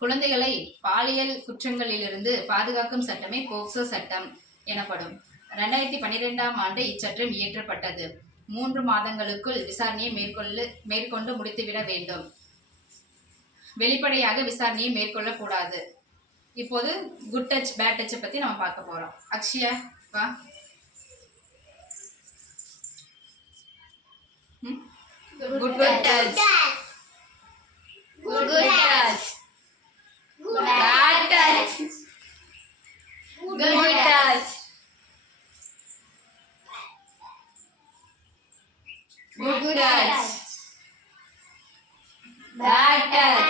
குழந்தைகளை பாலியல் குற்றங்களிலிருந்து பாதுகாக்கும் சட்டமே போக்சோ சட்டம் எனப்படும். 2012ஆம் ஆண்டு இச்சட்டம் இயற்றப்பட்டது. 3 மாதங்களுக்குள் விசாரணையை மேற்கொண்டு முடித்துவிட வேண்டும். வெளிப்படையாக விசாரணையை மேற்கொள்ளக்கூடாது. இப்போது குட் டச் பேட் டச்சை பற்றி நம்ம பார்க்க போகிறோம். அக்ஷயா வா. Good touch, good touch, bad touch, good touch, good touch, bad touch.